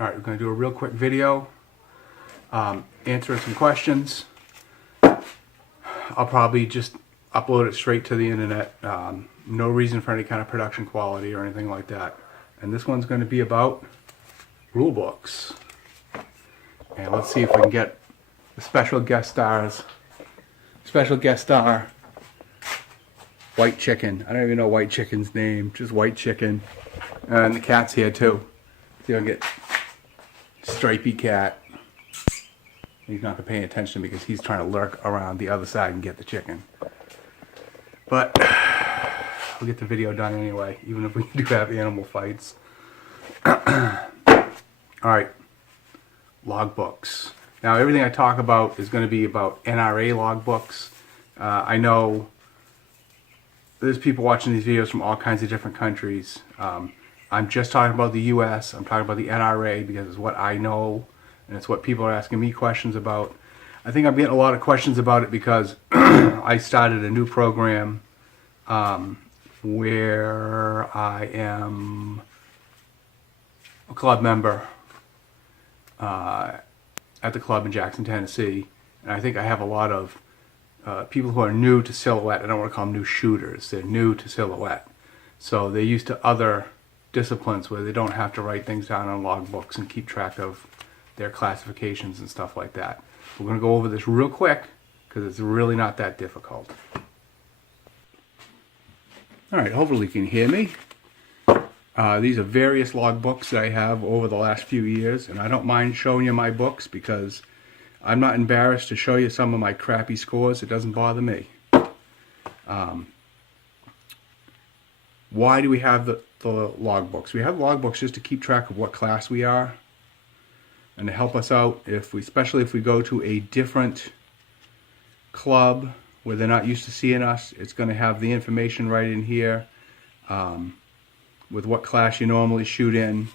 Alright, we're going to do a real quick video answering some questions. I'll probably just upload it straight to the internet. No reason for any kind of production quality or anything like that. And this one's going to be about rule books. And let's see if we can get the special guest star, White Chicken. I don't even know White Chicken's name, just White Chicken. And the cat's here too. See if I can get Stripey Cat. He's not paying attention because he's trying to lurk around the other side and get the chicken. But we'll get the video done anyway, even if we do have animal fights. Alright, log books. Now everything I talk about is going to be about NRA log books. I know there's people watching these videos from all kinds of different countries. I'm just talking about the US. I'm talking about the NRA because it's what I know and it's what people are asking me questions about. I think I'm getting a lot of questions about it because I started a new program where I am a club member at the club in Jackson, Tennessee. And I think I have a lot of people who are new to silhouette. I don't want to call them new shooters. They're new to silhouette. So they're used to other disciplines where they don't have to write things down on log books and keep track of their classifications and stuff like that. We're going to go over this real quick because it's really not that difficult. Alright, hopefully you can hear me. These are various log books that I have over the last few years, and I don't mind showing you my books because I'm not embarrassed to show you some of my crappy scores. It doesn't bother me. Why do we have the log books? We have log books just to keep track of what class we are and to help us out, especially if we go to a different club where they're not used to seeing us. It's going to have the information right in here with what class you normally shoot in,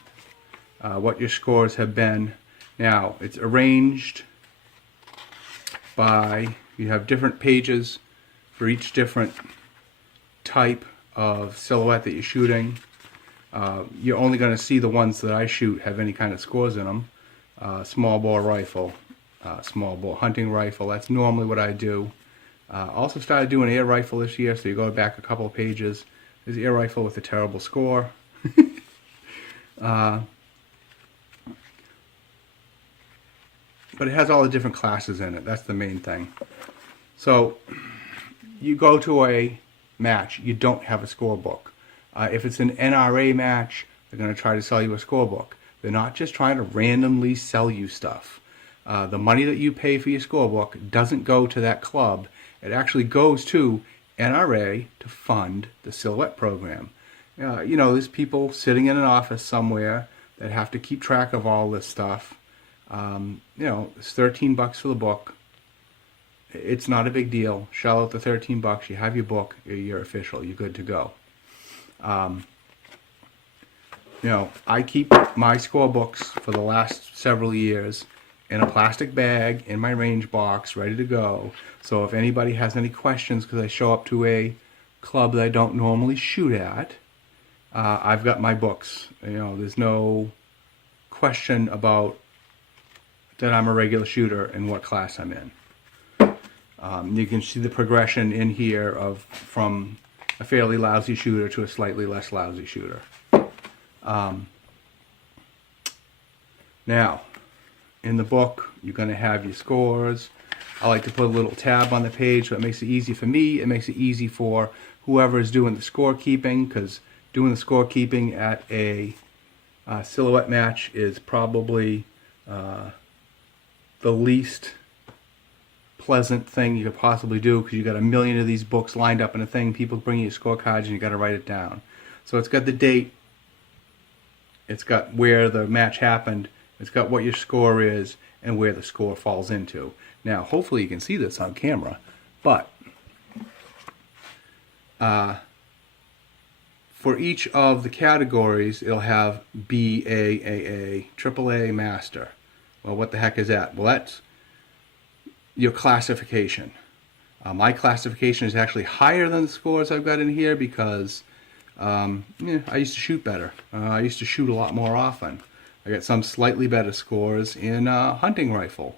what your scores have been. Now, it's arranged by, you have different pages for each different type of silhouette that you're shooting. You're only going to see the ones that I shoot have any kind of scores in them. Small bore rifle, small bore hunting rifle, that's normally what I do. Also started doing air rifle this year, so you go back a couple of pages. There's air rifle with a terrible score. But it has all the different classes in it. That's the main thing. So you go to a match, you don't have a scorebook. If it's an NRA match, they're going to try to sell you a scorebook. They're not just trying to randomly sell you stuff. The money that you pay for your scorebook doesn't go to that club. It actually goes to NRA to fund the silhouette program. You know, there's people sitting in an office somewhere that have to keep track of all this stuff. You know, it's $13 for the book. It's not a big deal. Shell out the $13. You have your book. You're official. You're good to go. You know, I keep my scorebooks for the last several years in a plastic bag in my range box, ready to go. So if anybody has any questions, because I show up to a club that I don't normally shoot at, I've got my books. You know, there's no question about that I'm a regular shooter and what class I'm in. You can see the progression in here of from a fairly lousy shooter to a slightly less lousy shooter. Now, in the book, you're going to have your scores. I like to put a little tab on the page so it makes it easy for me. It makes it easy for whoever is doing the scorekeeping, because doing the scorekeeping at a silhouette match is probably the least pleasant thing you could possibly do, because you got a million of these books lined up in a thing. People bring you scorecards and you got to write it down. So it's got the date, it's got where the match happened, it's got what your score is and where the score falls into. Now, hopefully you can see this on camera, but for each of the categories, it'll have B, A, AA, AAA, Master. Well, what the heck is that? Well, that's your classification. My classification is actually higher than the scores I've got in here because I used to shoot better. I used to shoot a lot more often. I got some slightly better scores in hunting rifle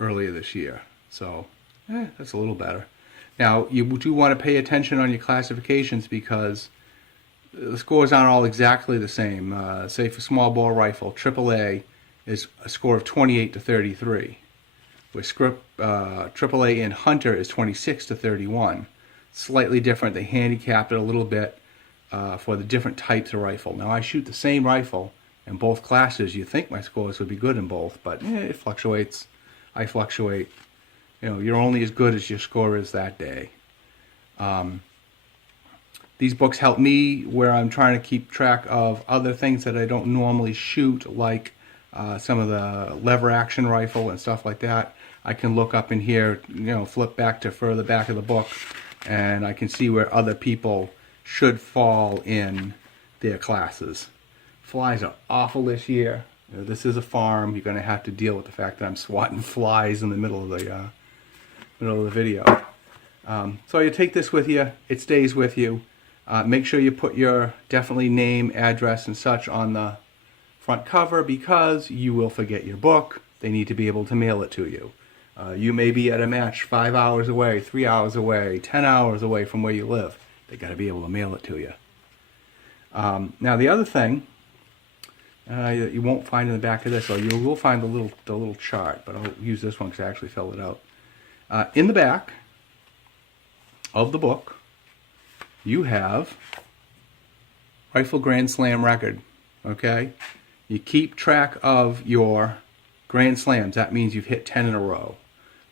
earlier this year. So that's a little better. Now, you do want to pay attention on your classifications because the scores aren't all exactly the same. Say for small bore rifle, AAA is a score of 28 to 33. Where AAA in hunter is 26 to 31. Slightly different. They handicapped it a little bit for the different types of rifle. Now, I shoot the same rifle in both classes. You think my scores would be good in both, but it fluctuates. I fluctuate. You know, you're only as good as your score is that day. These books help me where I'm trying to keep track of other things that I don't normally shoot, like some of the lever action rifle and stuff like that. I can look up in here, flip back to further back of the book, and I can see where other people should fall in their classes. Flies are awful this year. This is a farm. You're going to have to deal with the fact that I'm swatting flies in the middle of the video. So you take this with you. It stays with you. Make sure you put your definitely name, address, and such on the front cover because you will forget your book. They need to be able to mail it to you. You may be at a match 5 hours away, 3 hours away, 10 hours away from where you live. They got to be able to mail it to you. Now the other thing that you won't find in the back of this, or you will find the little chart, but I'll use this one because I actually filled it out. In the back of the book, you have Rifle Grand Slam record. Okay, you keep track of your Grand Slams. That means you've hit 10 in a row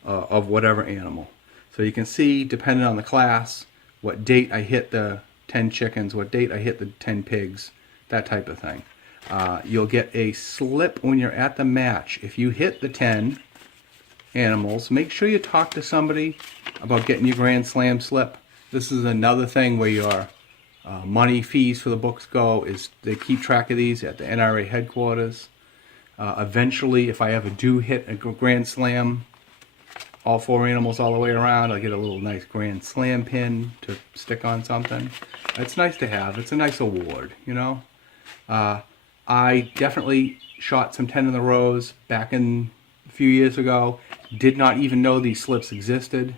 of whatever animal. So you can see, depending on the class, what date I hit the 10 chickens, what date I hit the 10 pigs, that type of thing. You'll get a slip when you're at the match. If you hit the 10 animals, make sure you talk to somebody about getting your Grand Slam slip. This is another thing where your money fees for the books go, is they keep track of these at the NRA headquarters. Eventually, if I ever do hit a Grand Slam, all 4 animals all the way around, I'll get a little nice Grand Slam pin to stick on something. It's nice to have. It's a nice award, I definitely shot some 10 in the rows back in a few years ago. Did not even know these slips existed.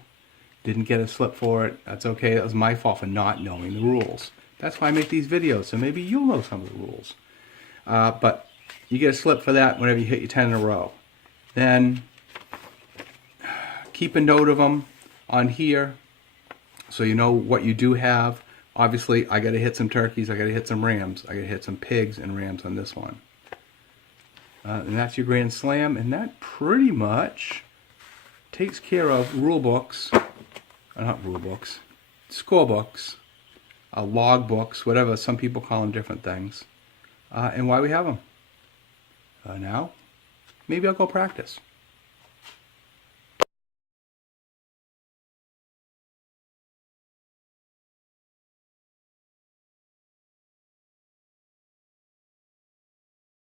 Didn't get a slip for it. That's okay. That was my fault for not knowing the rules. That's why I make these videos, so maybe you'll know some of the rules. But you get a slip for that whenever you hit your 10 in a row. Then keep a note of them on here so you know what you do have. Obviously, I got to hit some turkeys, I got to hit some rams, I got to hit some pigs and rams on this one. And that's your Grand Slam, and that pretty much takes care of rule books, not rule books, score books, log books, whatever, some people call them different things, and why we have them. Now, maybe I'll go practice.